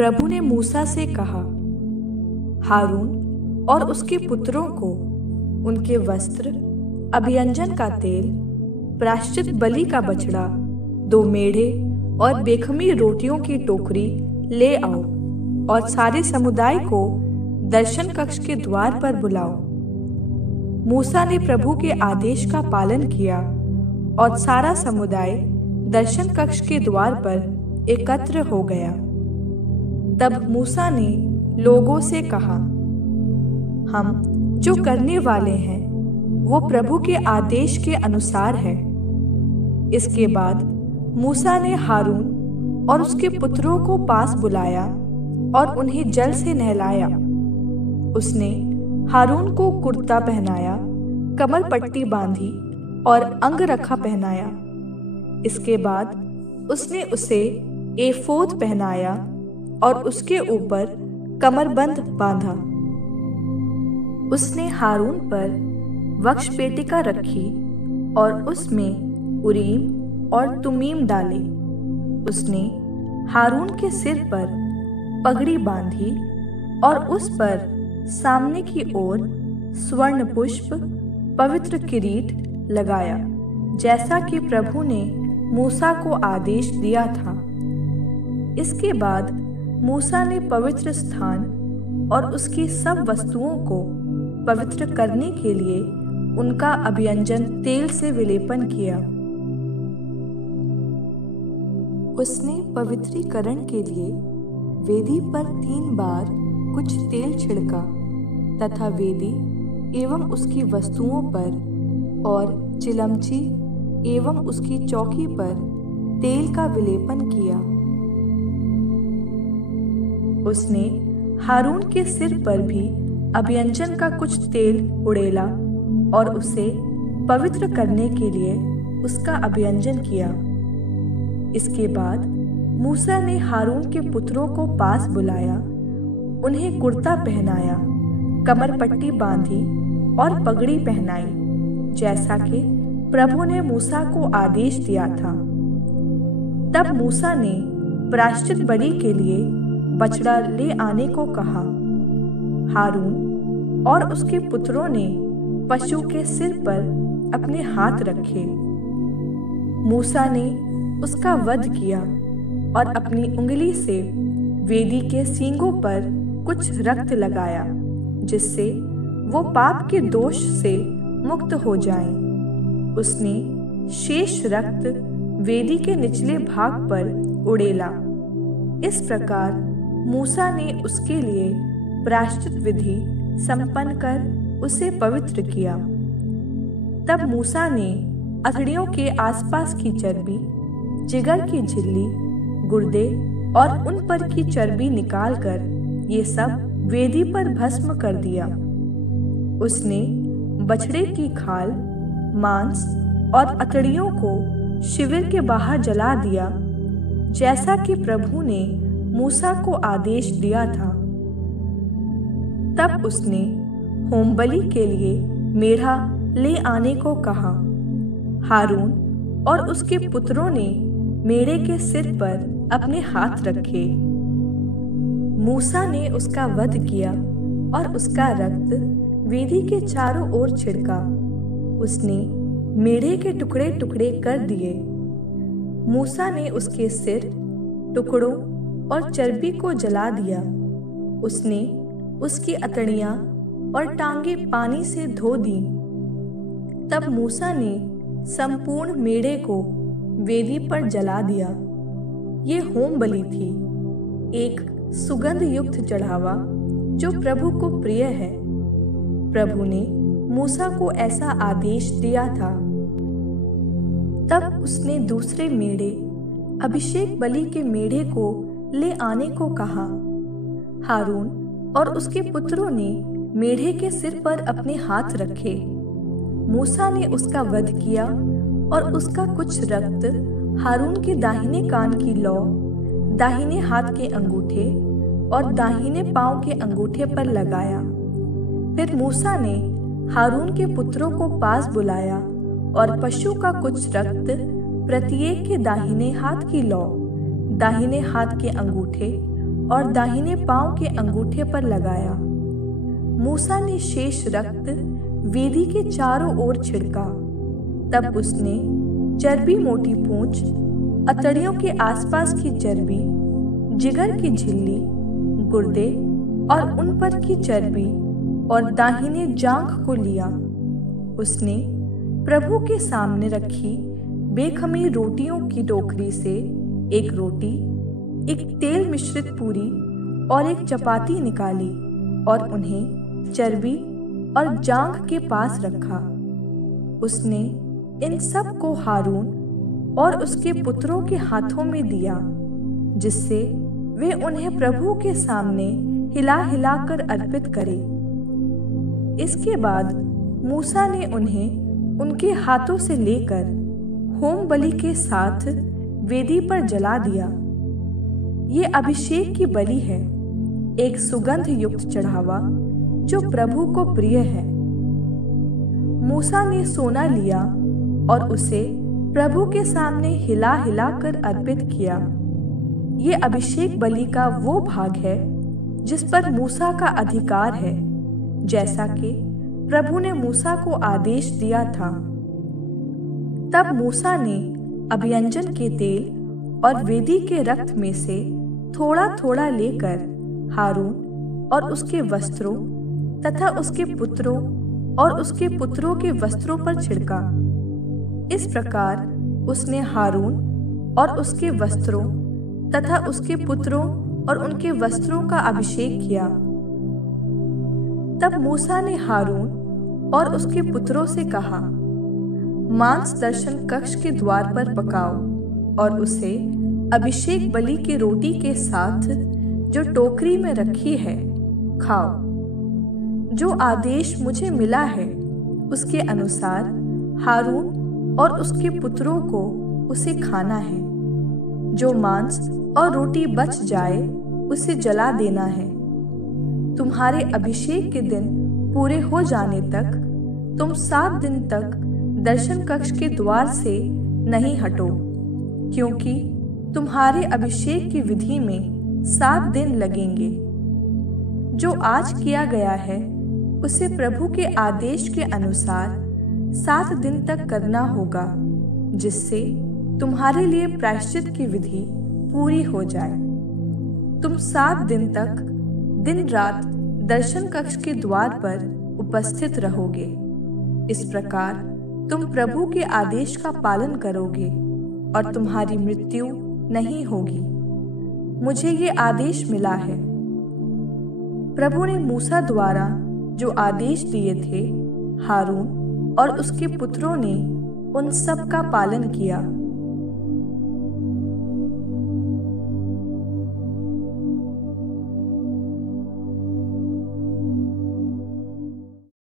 प्रभु ने मूसा से कहा, हारून और उसके पुत्रों को उनके वस्त्र, अभियंजन का तेल, प्रायश्चित बलि का बछड़ा, 2 मेढ़े और बेखमी रोटियों की टोकरी ले आओ और सारे समुदाय को दर्शन कक्ष के द्वार पर बुलाओ। मूसा ने प्रभु के आदेश का पालन किया और सारा समुदाय दर्शन कक्ष के द्वार पर एकत्र हो गया। तब मूसा ने लोगों से कहा, हम जो करने वाले हैं वो प्रभु के आदेश के अनुसार है। इसके बाद मूसा ने हारून और उसके पुत्रों को पास बुलाया और उन्हें जल से नहलाया। उसने हारून को कुर्ता पहनाया, कमर पट्टी बांधी और अंगरखा पहनाया। इसके बाद उसने उसे एफोद पहनाया और उसके ऊपर कमरबंद बांधा। उसने हारून पर वक्षपेटिका रखी और उसमें उरीम और तुमीम डाले। उसने हारून के सिर पर पगड़ी बांधी और उस पर सामने की ओर स्वर्ण पुष्प, पवित्र किरीट लगाया, जैसा कि प्रभु ने मूसा को आदेश दिया था। इसके बाद मूसा ने पवित्र स्थान और उसकी सब वस्तुओं को पवित्र करने के लिए उनका अभियंजन तेल से विलेपन किया। उसने पवित्रीकरण के लिए वेदी पर 3 बार कुछ तेल छिड़का तथा वेदी एवं उसकी वस्तुओं पर और चिलमची एवं उसकी चौकी पर तेल का विलेपन किया। उसने हारून के सिर पर भी अभियंजन का कुछ तेल उड़ेला और उसे पवित्र करने के लिए उसका अभियंजन किया। इसके बाद मूसा ने हारून के पुत्रों को पास बुलाया, उन्हें कुर्ता पहनाया, कमर पट्टी बांधी और पगड़ी पहनाई, जैसा कि प्रभु ने मूसा को आदेश दिया था। तब मूसा ने प्रायश्चित बलि के लिए बछड़ा ले आने को कहा। हारून और उसके पुत्रों ने पशु के सिर पर अपने हाथ रखे। मूसा ने उसका वध किया और अपनी उंगली से वेदी के सींगों पर कुछ रक्त लगाया, जिससे वो पाप के दोष से मुक्त हो जाएं। उसने शेष रक्त वेदी के निचले भाग पर उड़ेला। इस प्रकार मूसा ने उसके लिए प्रायश्चित विधि संपन्न कर उसे पवित्र किया। तब मूसा ने अथड़ियों के आसपास की चर्बी, जिगर की झिल्ली, गुर्दे और उन पर की चर्बी निकालकर ये सब वेदी पर भस्म कर दिया। उसने बछड़े की खाल, मांस और अतड़ियों को शिविर के बाहर जला दिया, जैसा कि प्रभु ने मूसा को आदेश दिया था। तब उसने होमबलि के लिए मेढ़ा ले आने को कहा। हारून और उसके पुत्रों ने मेढ़े के सिर पर अपने हाथ रखे। मूसा ने उसका वध किया और उसका रक्त वेदी के चारों ओर छिड़का। उसने मेढ़े के टुकड़े टुकड़े कर दिए। मूसा ने उसके सिर, टुकड़ों और चर्बी को जला दिया। उसने उसकी अतड़ियां और टांगे पानी से धो दी। तब मूसा ने संपूर्ण मेढ़े को वेदी पर जला दिया। ये होम बलि थी, एक सुगंध युक्त चढ़ावा जो प्रभु को प्रिय है। प्रभु ने मूसा को ऐसा आदेश दिया था। तब उसने दूसरे मेढ़े, अभिषेक बलि के मेढ़े को ले आने को कहा। हारून और उसके पुत्रों ने मेढ़े के सिर पर अपने हाथ रखे। मूसा ने उसका वध किया और उसका कुछ रक्त हारून के दाहिने कान की लौ, दाहिने हाथ के अंगूठे और दाहिने पांव के अंगूठे पर लगाया। फिर मूसा ने हारून के पुत्रों को पास बुलाया और पशु का कुछ रक्त प्रत्येक के दाहिने हाथ की लौ, दाहिने हाथ के अंगूठे और दाहिने पांव के अंगूठे पर लगाया। मूसा ने शेष रक्त वेदी के चारों ओर छिड़का। तब उसने चर्बी, मोटी पूंछ, अतड़ियों के आसपास की चर्बी, जिगर की झिल्ली, गुर्दे और उन पर की चर्बी और दाहिने जांघ को लिया। उसने प्रभु के सामने रखी बेखमीर रोटियों की टोकरी से एक रोटी, एक तेल मिश्रित पूरी और एक चपाती निकाली और उन्हें चर्बी और जांघ के पास रखा। उसने इन सब को हारून और उसके पुत्रों के हाथों में दिया, जिससे वे उन्हें प्रभु के सामने हिला हिला कर अर्पित करें। इसके बाद मूसा ने उन्हें उनके हाथों से लेकर होम बलि के साथ वेदी पर जला दिया। ये अभिषेक की बलि है, एक सुगंध युक्त चढ़ावा जो प्रभु को प्रिय है। मूसा ने सोना लिया और उसे प्रभु के सामने हिला हिला कर अर्पित किया। ये अभिषेक बलि का वो भाग है जिस पर मूसा का अधिकार है, जैसा कि प्रभु ने मूसा को आदेश दिया था। तब मूसा ने अभियंजन के तेल और वेदी के रक्त में से थोड़ा थोड़ा लेकर हारून और उसके वस्त्रों तथा उसके पुत्रों और उसके पुत्रों के वस्त्रों पर छिड़का। इस प्रकार उसने हारून और उसके वस्त्रों तथा उसके पुत्रों और उनके वस्त्रों का अभिषेक किया। तब मूसा ने हारून और उसके पुत्रों से कहा, मांस दर्शन कक्ष के द्वार पर पकाओ और उसे अभिषेक बलि की रोटी के साथ जो टोकरी में रखी है खाओ। जो आदेश मुझे मिला है उसके अनुसार हारून और उसके पुत्रों को उसे खाना है। जो मांस और रोटी बच जाए उसे जला देना है। तुम्हारे अभिषेक के दिन पूरे हो जाने तक तुम 7 दिन तक दर्शन कक्ष के द्वार से नहीं हटो, क्योंकि तुम्हारे अभिषेक की विधि में 7 दिन लगेंगे। जो आज किया गया है उसे प्रभु के आदेश के अनुसार 7 दिन तक करना होगा, जिससे तुम्हारे लिए प्रायश्चित की विधि पूरी हो जाए। तुम 7 दिन तक दिन रात दर्शन कक्ष के द्वार पर उपस्थित रहोगे। इस प्रकार तुम प्रभु के आदेश का पालन करोगे और तुम्हारी मृत्यु नहीं होगी। मुझे ये आदेश मिला है। प्रभु ने मूसा द्वारा जो आदेश दिए थे, हारून और उसके पुत्रों ने उन सब का पालन किया।